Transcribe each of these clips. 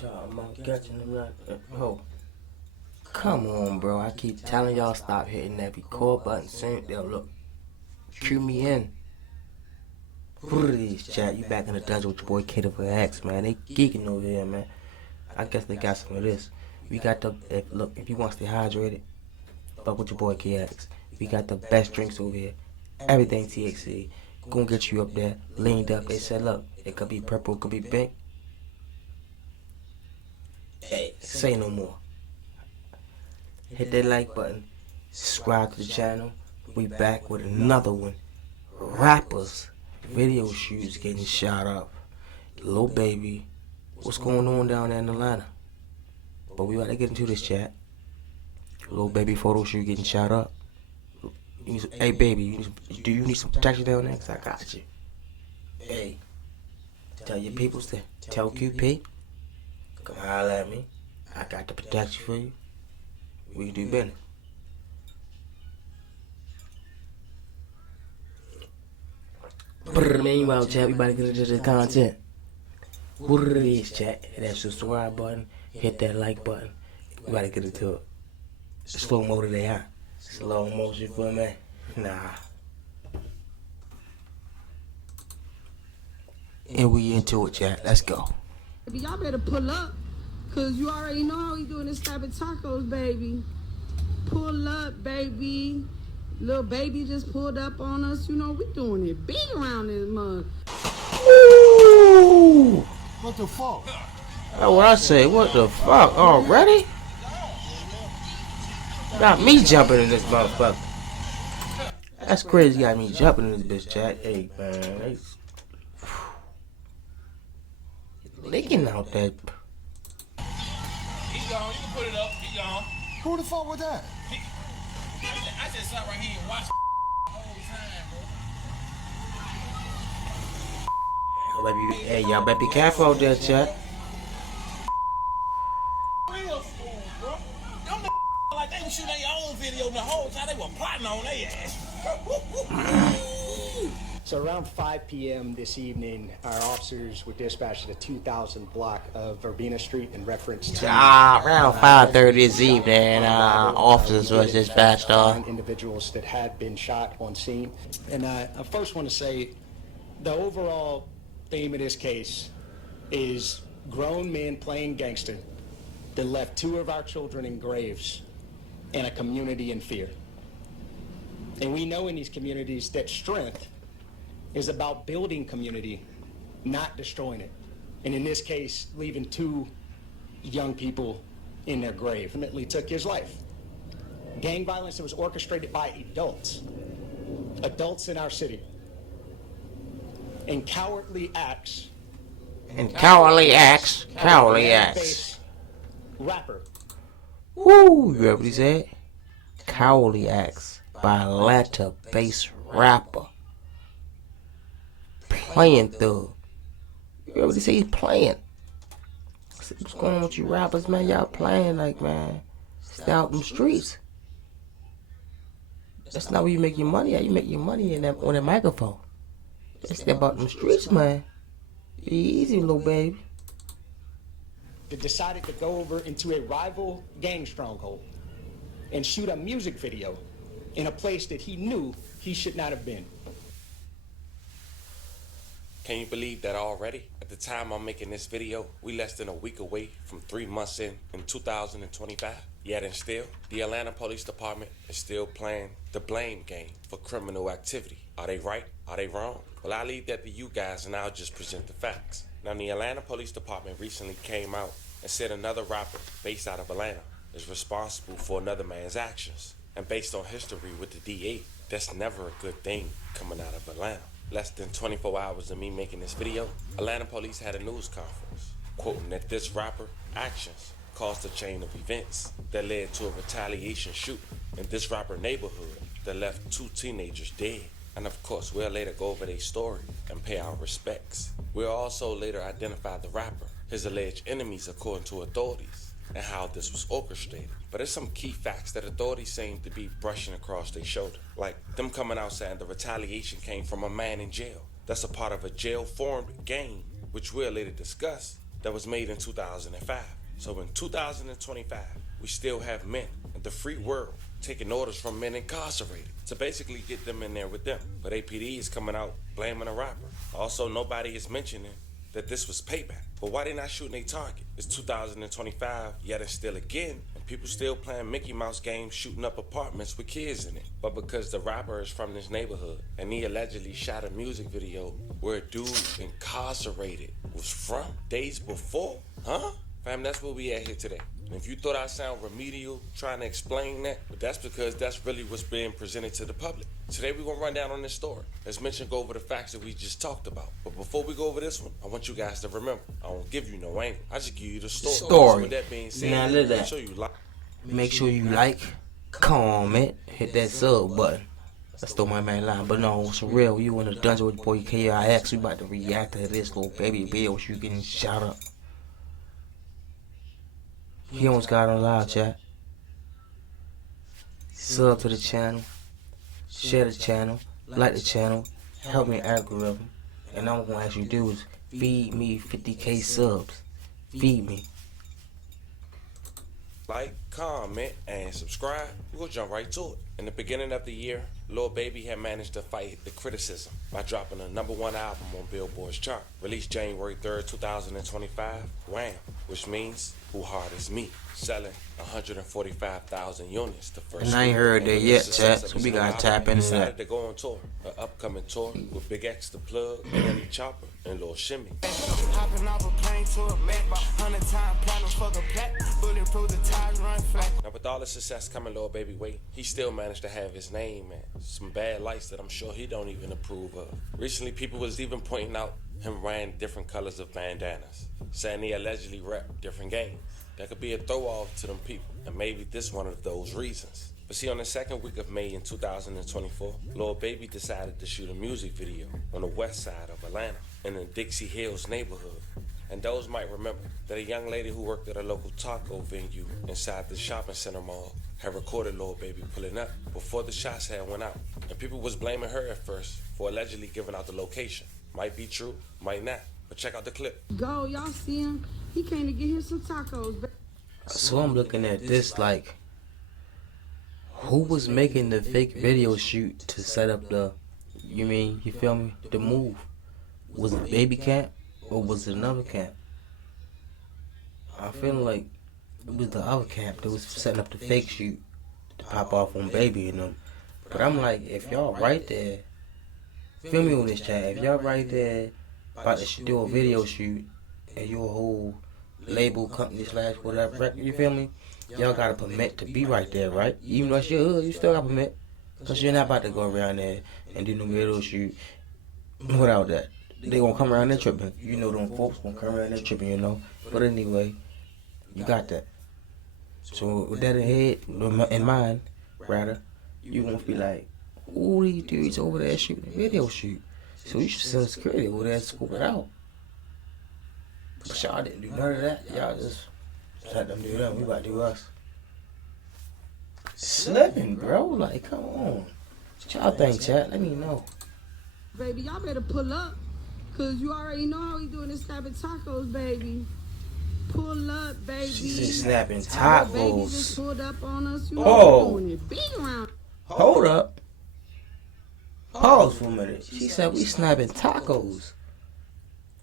Talking about catching them like oh. Come on, bro. I keep telling y'all stop hitting that record button. Soon they'll look. Cue me in. Please, chat. You back in the dungeon with your boy Kato for X, man. They geeking over here, man. I guess they got some of this. We got the look. If you want to stay hydrated, fuck with your boy KX. We got the best drinks over here. Everything THC. Gonna get you up there, leaned up. They said, look, it could be purple, it could be pink. Hey, say no more. Hit that like button. Subscribe to the channel. We back with another one. Rappers. Video shoots getting shot up. Lil Baby. What's going on down there in Atlanta? But we about to get into this, chat. Lil Baby photo shoot getting shot up. Hey, baby, do you need some protection down there? Cause I got you. Hey, tell your peoples to tell QP. Come holler at me. I got the protection for you. We can do business. Meanwhile, chat, we about to get into this content. What it is, chat? Hit that subscribe button. Hit that like button. We about to get into it. Slow mo today, huh? Slow motion for me? Nah. And we into it, chat. Let's go. Y'all better pull up, cause you already know how we doing this type of tacos, baby. Pull up, baby. Little baby just pulled up on us. You know, we doing it big around this mug. Ooh! What the fuck? That's what I say. What the fuck? Already? Got me jumping in this motherfucker. That's crazy. Got me jumping in this bitch, chat. Hey, man. They getting out that. He gone. You can put it up. He gone. Who the fuck was that? I just sat right here and watched the whole time, bro. Hey, y'all better be careful out there, chat. Real school, bro. Them like they was shooting their own video the whole time. They were plotting on their ass. So around 5 p.m. this evening, our officers were dispatched to the 2000 block of Verbena Street in reference to... around 5:30 this evening, officers was dispatched on. Individuals that had been shot on scene. And I first want to say the overall theme of this case is grown men playing gangster that left 2 of our children in graves and a community in fear. And we know in these communities that strength is about building community, not destroying it. And in this case, leaving 2 young people in their grave. Ultimately took his life. Gang violence that was orchestrated by adults in our city. And cowardly acts. Rapper. Woo, you heard what he said? Cowardly acts by Atlanta-based rapper. Playing through. You heard what he said? He's playing. What's going on with you rappers, man? Y'all playing like, man. Stay out them streets. That's not where you make your money at. You make your money in that on that microphone. Let's step out them streets, man. Be easy, little baby. That decided to go over into a rival gang stronghold and shoot a music video in a place that he knew he should not have been. Can you believe that already? At the time I'm making this video, we less than a week away from 3 months in 2025. Yet and still, the Atlanta Police Department is still playing the blame game for criminal activity. Are they right? Are they wrong? Well, I leave that to you guys and I'll just present the facts. Now, the Atlanta Police Department recently came out and said another rapper based out of Atlanta is responsible for another man's actions. And based on history with the DA, that's never a good thing coming out of Atlanta. Less than 24 hours of me making this video, Atlanta police had a news conference, quoting that this rapper actions caused a chain of events that led to a retaliation shoot in this rapper neighborhood that left 2 teenagers dead. And of course, we'll later go over their story and pay our respects. We'll also later identify the rapper, his alleged enemies according to authorities, and how this was orchestrated. But there's some key facts that authorities seem to be brushing across their shoulder. Like them coming out saying the retaliation came from a man in jail. That's a part of a jail-formed gang, which we'll later discuss. that was made in 2005. So in 2025, we still have men in the free world taking orders from men incarcerated to basically get them in there with them. But APD is coming out blaming a rapper. Also, nobody is mentioning that this was payback. But why they not shooting a target? It's 2025, yet and still again, and people still playing Mickey Mouse games shooting up apartments with kids in it. But because the rapper is from this neighborhood, and he allegedly shot a music video where a dude incarcerated was from days before, huh? Fam, that's where we at here today. And if you thought I sound remedial trying to explain that, but that's because that's really what's being presented to the public. Today we're gonna run down on this story. As mentioned, go over the facts that we just talked about. But before we go over this one, I want you guys to remember, I don't give you no angle. I just give you the story. So with that being said, Now look make at sure you like. Make sure you like, comment, hit that sub button. That's still my main line. But no, it's real. You in the dungeon with boy KIX. We about to react to this little baby Bill. You getting shot up. He almost got on live chat. Sub to the channel. Share the channel. Like the channel. Help me algorithm. And all I'm going to ask you to do is feed me 50K subs. Feed me. Like, comment, and subscribe. We'll jump right to it. In the beginning of the year, Lil Baby had managed to fight the criticism by dropping a #1 album on Billboard's chart. Released January 3rd, 2025, Wham, which means Who Hard Is Me, selling 145,000 units the first And I ain't week. heard that And yet, the success chat, of so his we new gotta album, tap he into decided that. to go on tour, an upcoming tour with Big X The Plug, Nelly Chopper, and Lil Shimmy. Hopping off a plane to a Mac, 100 times platinum for the plat. Bulletproof, the tires run flat. Now with all the success coming Lil Baby way, he still managed to have his name and some bad lights that I'm sure he don't even approve of. Recently, people was even pointing out him wearing different colors of bandanas, saying he allegedly rep different gangs. That could be a throw-off to them people, and maybe this one of those reasons. But see, on the second week of May in 2024, Lil Baby decided to shoot a music video on the west side of Atlanta in the Dixie Hills neighborhood. And those might remember that a young lady who worked at a local taco venue inside the shopping center mall had recorded Lil Baby pulling up before the shots had went out. And people was blaming her at first for allegedly giving out the location. Might be true, might not. But check out the clip. Go, y'all see him? He came to get him some tacos. So I'm looking at this like, who was making the fake video shoot to set up the, you feel me, the move? Was it Baby Camp or was it another camp? I feel like it was the other camp that was setting up the fake shoot to pop off on Baby and them. But I'm like, if y'all right there, feel me on this chat, if y'all right there about to do a video shoot and you a whole label company / whatever, you feel me? Y'all got a permit to be right there, right? Even though it's your hood, you still got a permit. Because you're not about to go around there and do no video shoot without that. They gonna come around there tripping. You know them folks gonna come around there tripping, you know. But anyway, you got that. So with that in mind, rather, you gonna be like, ooh, these dudes over there shooting a video shoot. So you should send security over there to scoop it out. But y'all didn't do none of that. Y'all just let them do them. We about to do us. Slipping, bro. Like, come on. What y'all think, chat? Let me know. Baby, y'all better pull up. Because you already know how he doing this snapping tacos, baby. Pull up, baby. She said snapping Baby just tacos. pulled up on us. You know Oh. we doing it big around. Hold up. Pause for a minute. She said we snapping tacos.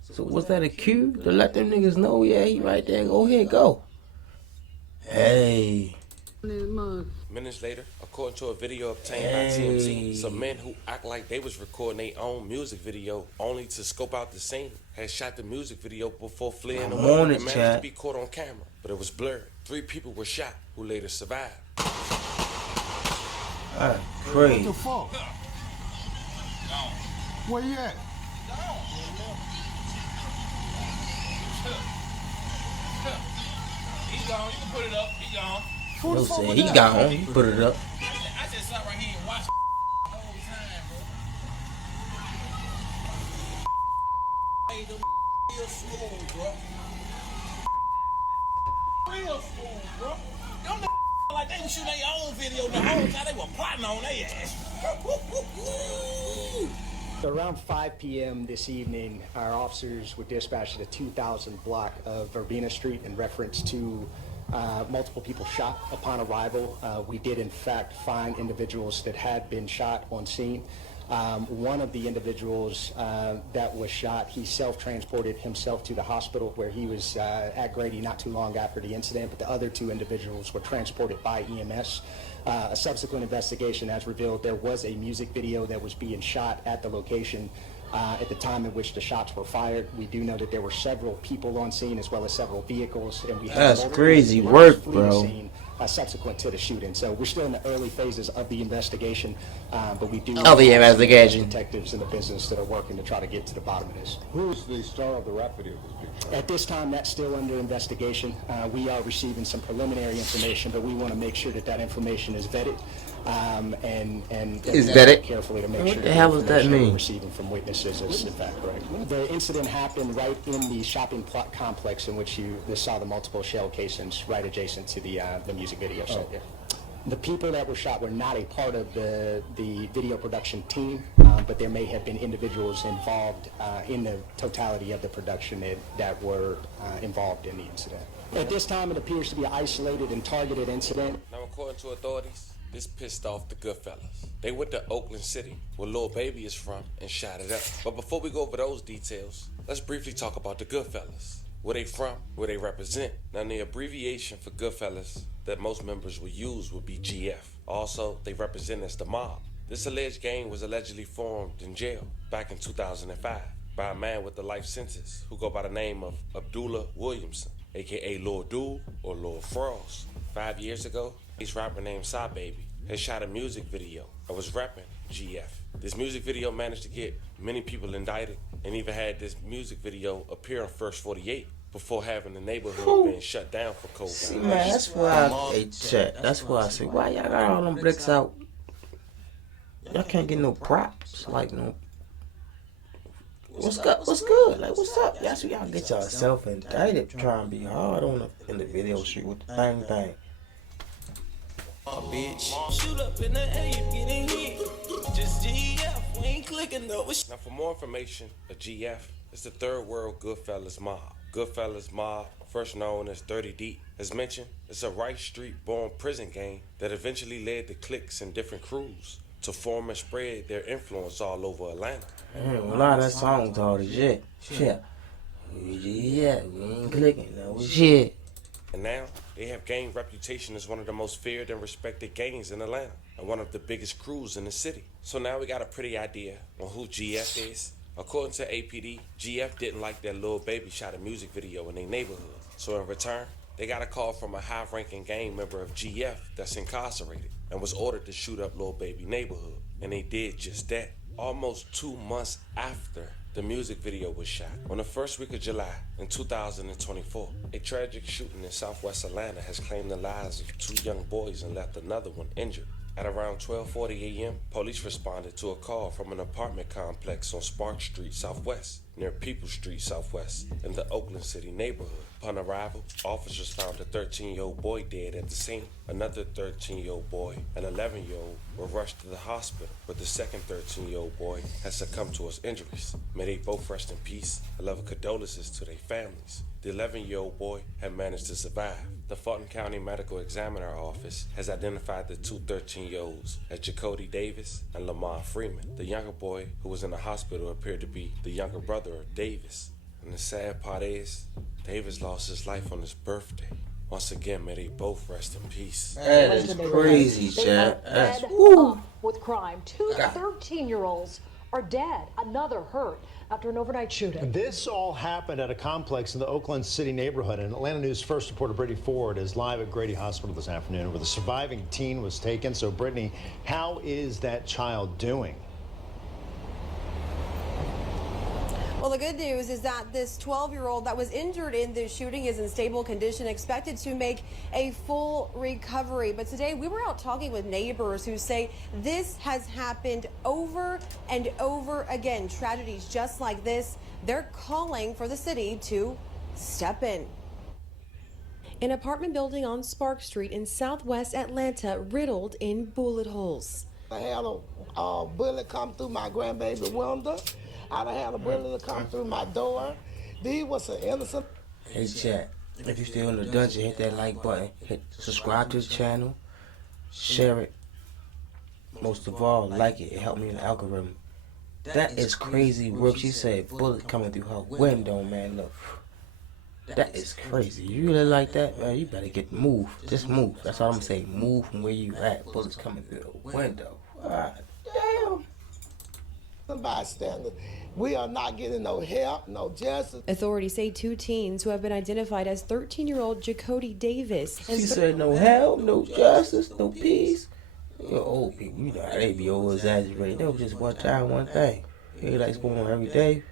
So was that a cue to let them niggas know, yeah, he right there, go ahead, go. Hey. This mug. Minutes later, according to a video obtained by TMZ, some men who act like they was recording their own music video only to scope out the scene had shot the music video before fleeing I'm away on it, and managed chat. to be caught on camera, but it was blurred. 3 people were shot who later survived. That's What crazy. the fuck? Where you at? He gone. You can put it up. He gone. Who No the fuck saying was he that? gone. He put it up. I just sat right here and watched the whole time, bro. Hey, them real smooth, bro. Real smooth, bro. Them like they was shooting their own video the whole time they were plotting on their ass. So around 5 p.m. this evening, our officers were dispatched at a 2000 block of Verbena Street in reference to multiple people shot. Upon arrival, we did in fact find individuals that had been shot on scene. One of the individuals that was shot, he self-transported himself to the hospital where he was at Grady not too long after the incident, but the other 2 individuals were transported by EMS. A subsequent investigation has revealed there was a music video that was being shot at the location at the time in which the shots were fired. We do know that there were several people on scene as well as several vehicles, and we That's have crazy work, bro. Scene, subsequent to the shooting. So we're still in the early phases of the investigation, but we do Of the investigation. detectives in the business that are working to try to get to the bottom of this. Who's the star of the rap video that's being shot? At this time, that's still under investigation. We are receiving some preliminary information, but we want to make sure that that information is vetted and Is vetted? carefully to make What sure the hell does that information mean? we're receiving from witnesses is in fact correct. The incident happened right in the shopping complex in which you saw the multiple shell casings right adjacent to the music video set there. The people that were shot were not a part of the video production team, but there may have been individuals involved in the totality of the production that were involved in the incident. At this time, it appears to be an isolated and targeted incident. Now, according to authorities, this pissed off the Goodfellas. They went to Oakland City, where Lil Baby is from, and shot it up. But before we go over those details, let's briefly talk about the Goodfellas. Where they from, where they represent. Now, the abbreviation for Goodfellas that most members will use would be GF. Also, they represent as the mob. This alleged gang was allegedly formed in jail back in 2005 by a man with a life sentence who go by the name of Abdullah Williamson, aka Lord Dude or Lord Frost. 5 years ago, this rapper named Sa Baby had shot a music video and was rapping GF. This music video managed to get many people indicted and even had this music video appear on First 48 before having the neighborhood being shut down for COVID. Man, that's why that's why I say, why y'all got all them bricks out? Y'all can't get no props, like no. What's good? What's good? Like, what's up? Y'all see, y'all get yourself indicted trying to be hard on in the video shoot with the thing. Bitch. Shoot up in the air, you getting hit. Just GF, we ain't clicking though. Now, for more information, a GF is the Third World Goodfellas Mob. Goodfellas Mob, first known as 30 Deep. As mentioned, it's a Rice Street-born prison gang that eventually led to cliques and different crews to form and spread their influence all over Atlanta. Man, a lot of that song hard as shit. Shit. Yeah, we ain't clicking. No shit. And now, they have gained reputation as one of the most feared and respected gangs in Atlanta and one of the biggest crews in the city. So now we got a pretty idea on who GF is. According to APD, GF didn't like that Lil Baby shot a music video in their neighborhood. So in return, they got a call from a high-ranking gang member of GF that's incarcerated and was ordered to shoot up Lil Baby neighborhood. And they did just that. Almost 2 months after the music video was shot, on the first week of July in 2024, a tragic shooting in Southwest Atlanta has claimed the lives of 2 young boys and left another one injured. At around 12:40 a.m., police responded to a call from an apartment complex on Spark Street Southwest, near People Street Southwest, in the Oakland City neighborhood. Upon arrival, officers found a 13-year-old boy dead at the scene. Another 13-year-old boy and 11-year-old were rushed to the hospital, but the second 13-year-old boy has succumbed to his injuries. May they both rest in peace. A love of condolences to their families. The 11-year-old boy had managed to survive. The Fulton County Medical Examiner Office has identified the 2 13-year-olds as Jacody Davis and Lamar Freeman. The younger boy who was in the hospital appeared to be the younger brother of Davis. And the sad part is, Davis lost his life on his birthday. Once again, may they both rest in peace. That is crazy, Chad. That's with crime. 2 13-year-olds are dead. Another hurt after an overnight shooting. This all happened at a complex in the Oakland City neighborhood. And Atlanta News first reporter Brittany Ford is live at Grady Hospital this afternoon where the surviving teen was taken. So, Brittany, how is that child doing? Well, the good news is that this 12-year-old that was injured in this shooting is in stable condition, expected to make a full recovery. But today we were out talking with neighbors who say this has happened over and over again. Tragedies just like this, they're calling for the city to step in. An apartment building on Spark Street in Southwest Atlanta riddled in bullet holes. I had a bullet come through my grandbaby window. I done had a bullet come through my door. These was an innocent. Hey chat, if you still in the dungeon, hit that like button, hit subscribe to the channel, share it. Most of all, like it. It helped me in the algorithm. That is crazy work. She said bullet coming through her window, man. Look, that is crazy. You really like that, man? You better get moved. Just move. That's all I'm saying. Move from where you at. Bullets coming through the window. Damn. Bystanders. We are not getting no help, no justice. Authorities say 2 teens who have been identified as 13-year-old Jacody Davis. She said no help, no justice, no peace. You know, old people, you know how they be over-exaggerating. That was just one time, one thing. It likes going on every day.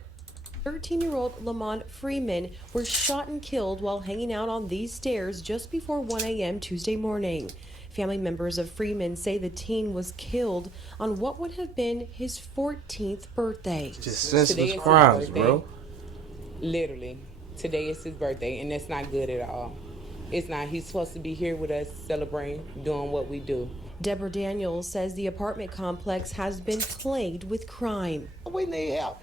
13-year-old Lamont Freeman was shot and killed while hanging out on these stairs just before 1 a.m. Tuesday morning. Family members of Freeman say the teen was killed on what would have been his 14th birthday. Just senseless crimes, bro. Literally. Today is his birthday, and that's not good at all. It's not. He's supposed to be here with us, celebrating, doing what we do. Deborah Daniels says the apartment complex has been plagued with crime. We need help.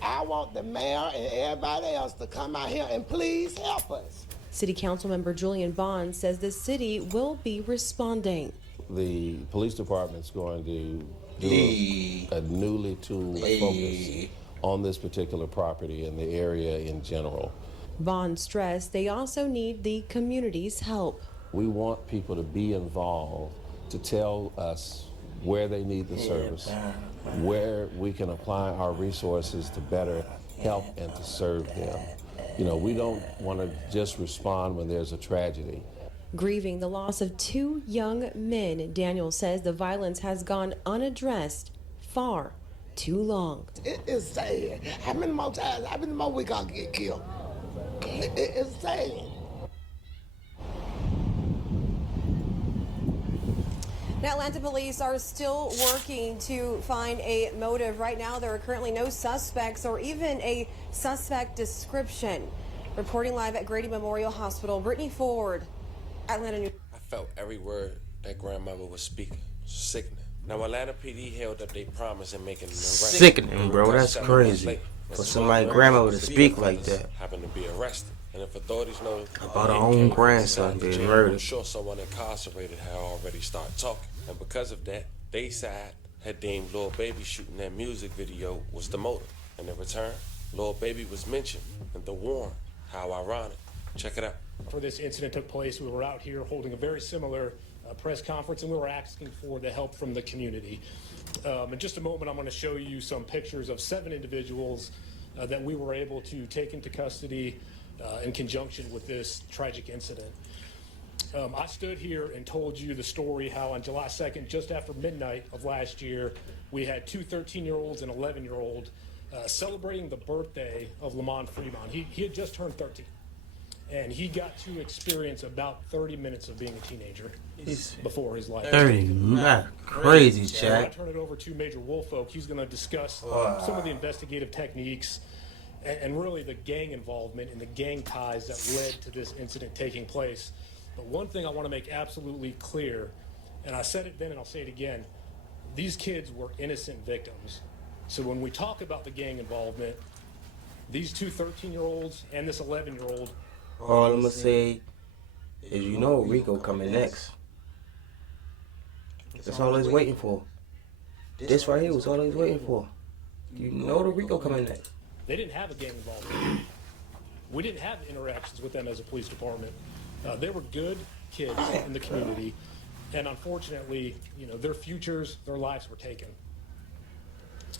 I want the mayor and everybody else to come out here and please help us. City Council member Julian Bond says the city will be responding. The police department's going to do a newly tuned focus on this particular property and the area in general. Bond stressed they also need the community's help. We want people to be involved, to tell us where they need the service, where we can apply our resources to better help and to serve them. You know, we don't want to just respond when there's a tragedy. Grieving the loss of 2 young men, Daniel says the violence has gone unaddressed far too long. It is sad. How many more times, how many more we gonna get killed? It is sad. Now, Atlanta police are still working to find a motive. Right now, there are currently no suspects or even a suspect description. Reporting live at Grady Memorial Hospital, Brittany Ford, Atlanta News. I felt every word that grandmother was speaking. Sickening. Now, Atlanta PD held up their promise in making an arrest. Sickening, bro. That's crazy. For somebody grandmother to speak like that. Happened to be arrested. And if authorities know about her own grandson being murdered, I'm sure someone incarcerated had already started talking. And because of that, they side had deemed Lil Baby shooting that music video was the motive. And in return, Lil Baby was mentioned in the warrant. How ironic. Check it out. Before this incident took place, we were out here holding a very similar press conference, and we were asking for the help from the community. In just a moment, I'm going to show you some pictures of 7 individuals that we were able to take into custody in conjunction with this tragic incident. I stood here and told you the story how on July 2nd, just after midnight of last year, we had 2 13-year-olds and 11-year-old celebrating the birthday of Lamont Freeman. He had just turned 13, and he got to experience about 30 minutes of being a teenager before his life. 30 minutes, crazy, Chad. I turn it over to Major Woolfolk. He's going to discuss some of the investigative techniques and really the gang involvement and the gang ties that led to this incident taking place. But one thing I want to make absolutely clear, and I said it then and I'll say it again, these kids were innocent victims. So when we talk about the gang involvement, these 2 13-year-olds and this 11-year-old. All I'm going to say is, you know, Rico coming next. That's all he's waiting for. This right here was all he's waiting for. You know the Rico coming next. They didn't have a gang involvement. We didn't have interactions with them as a police department. They were good kids in the community, and unfortunately, you know, their futures, their lives were taken.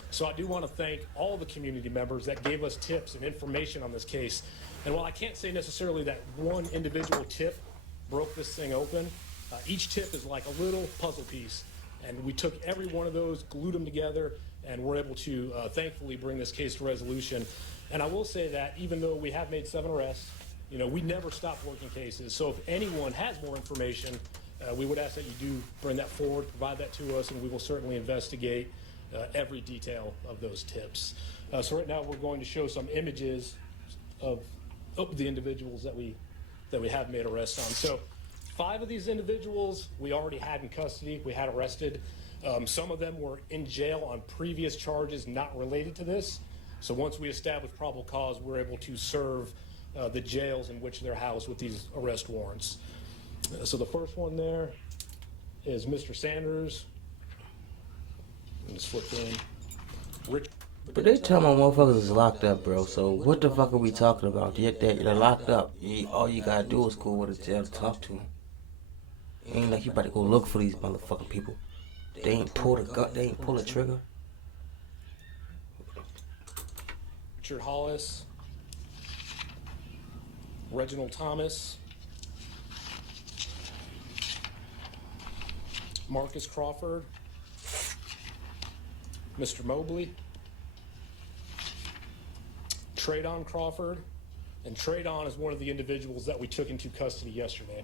So I do want to thank all the community members that gave us tips and information on this case. And while I can't say necessarily that one individual tip broke this thing open, each tip is like a little puzzle piece. And we took every one of those, glued them together, and we're able to thankfully bring this case to resolution. And I will say that even though we have made 7 arrests, you know, we never stop working cases. So if anyone has more information, we would ask that you do bring that forward, provide that to us, and we will certainly investigate every detail of those tips. So right now we're going to show some images of the individuals that we have made arrests on. So 5 of these individuals we already had in custody, we had arrested. Some of them were in jail on previous charges not related to this. So once we establish probable cause, we're able to serve the jails in which they're housed with these arrest warrants. So the first one there is Mr. Sanders. Let's flip in. Rich. But they tell my motherfuckers is locked up, bro. So what the fuck are we talking about? They're locked up. All you gotta do is go with a jail to talk to them. Ain't like you about to go look for these motherfucking people. They ain't pull the gun. They ain't pull the trigger. Richard Hollis. Reginald Thomas. Marcus Crawford. Mr. Mobley. Traydon Crawford, and Traydon is one of the individuals that we took into custody yesterday.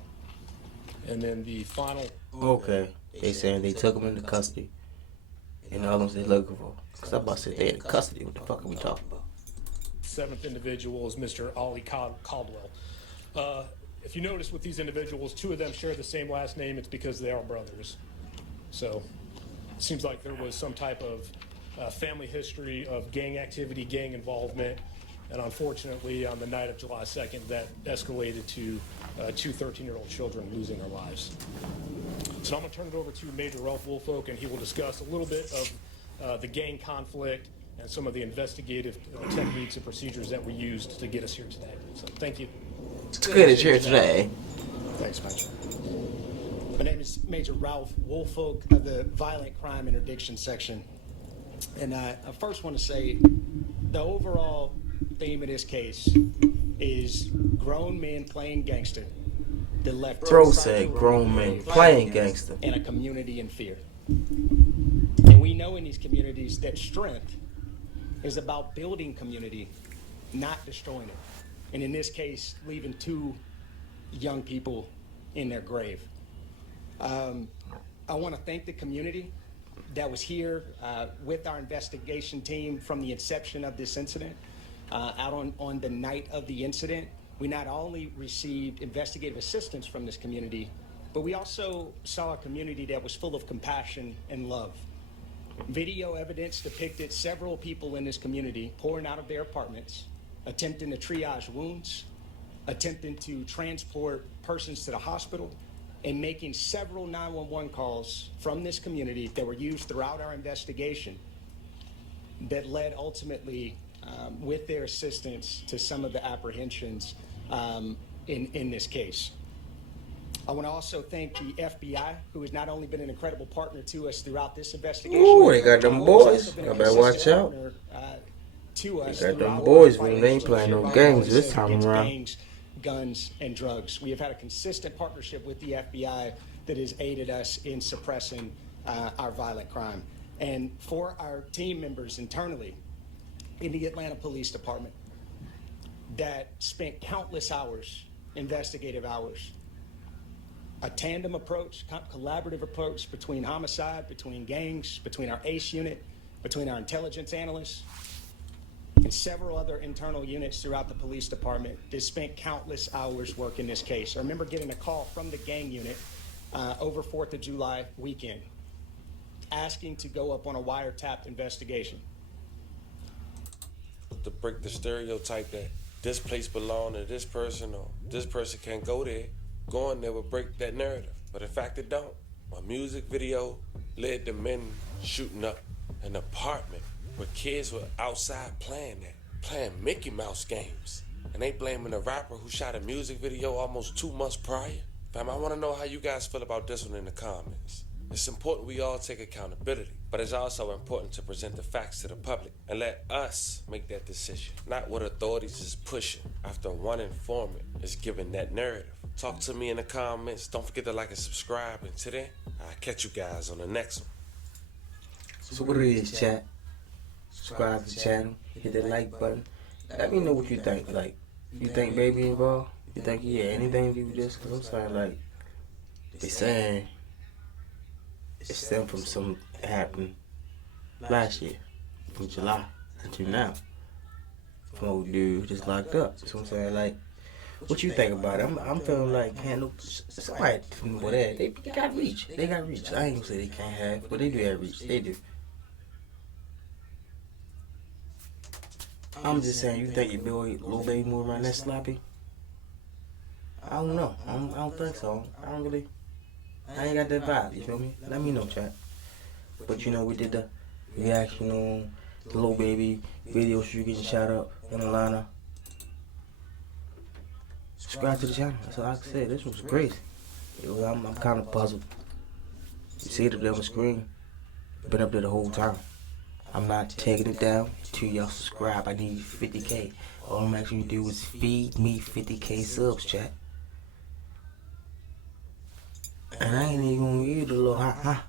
And then the final... Okay, they saying they took him into custody, and the other ones they looking for. Because I'm about to say they in custody, what the fuck are we talking about? Seventh individual is Mr. Ollie Caldwell. If you notice with these individuals, two of them share the same last name. It's because they are brothers. So it seems like there was some type of family history of gang activity, gang involvement. And unfortunately, on the night of July 2nd, that escalated to two 13-year-old children losing their lives. So now I'm going to turn it over to Major Ralph Woolfolk, and he will discuss a little bit of the gang conflict and some of the investigative techniques and procedures that we used to get us here today. So thank you. It's good it's here today. Thanks, Major. My name is Major Ralph Woolfolk of the Violent Crime Interdiction Section. And I first want to say the overall theme of this case is grown men playing gangster. The left Bro said grown men playing gangster. And a community in fear. And we know in these communities that strength is about building community, not destroying it. And in this case, leaving two young people in their grave. I want to thank the community that was here with our investigation team from the inception of this incident. Out on the night of the incident, we not only received investigative assistance from this community, but we also saw a community that was full of compassion and love. Video evidence depicted several people in this community pouring out of their apartments, attempting to triage wounds, attempting to transport persons to the hospital, and making several 911 calls from this community that were used throughout our investigation that led ultimately, with their assistance, to some of the apprehensions in this case. I want to also thank the FBI, who has not only been an incredible partner to us throughout this investigation. Ooh, they got them boys. Y'all better watch out. They got them boys when they ain't playing no games this time around. Gangs, guns, and drugs. We have had a consistent partnership with the FBI that has aided us in suppressing our violent crime. And for our team members internally in the Atlanta Police Department that spent countless hours, investigative hours, a tandem approach, collaborative approach between homicide, between gangs, between our ACE unit, between our intelligence analysts, and several other internal units throughout the police department that spent countless hours working this case. I remember getting a call from the gang unit over 4th of July weekend asking to go up on a wiretapped investigation. To break the stereotype that this place belongs to this person or this person can't go there, going there would break that narrative. But in fact it don't. My music video led to men shooting up an apartment where kids were outside playing Mickey Mouse games. And they blaming the rapper who shot a music video almost 2 months prior. Fam, I want to know how you guys feel about this one in the comments. It's important we all take accountability, but it's also important to present the facts to the public and let us make that decision, not what authorities is pushing after one informant is giving that narrative. Talk to me in the comments. Don't forget to like and subscribe. And till then, I'll catch you guys on the next one. So what it is, chat? Subscribe to the channel. Hit that like button. Let me know what you think. Like, you think baby involved? You think anything to do with this? Because I'm saying, like, they saying it stemmed from something that happened last year, from July until now. From old dude just locked up. So I'm saying, like, What you think about it? I'm feeling like handle somebody for that. They got reach. They got reach. I ain't gonna say they can't have, but they do have reach. They do. I'm just saying, you think your boy, little baby, move around that sloppy? I don't know. I don't think so. I ain't got that vibe. You feel me? Let me know, chat. But you know, we did the reaction on the little baby video shoot getting shot up in Atlanta. Subscribe to the channel. That's all I can say. This was crazy. I'm kind of puzzled. You see it up there on the screen. Been up there the whole time. I'm not taking it down till y'all subscribe. I need 50K. All I'm asking you to do is feed me 50K subs, chat. And I ain't even gonna read the little ha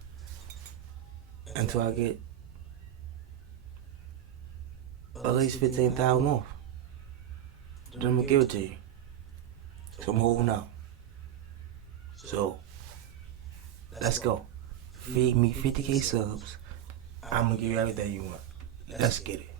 until I get at least 15,000 more. Then I'm gonna give it to you. So I'm holding out. So let's go. Feed me 50K subs. I'm gonna give you everything you want. Let's get it.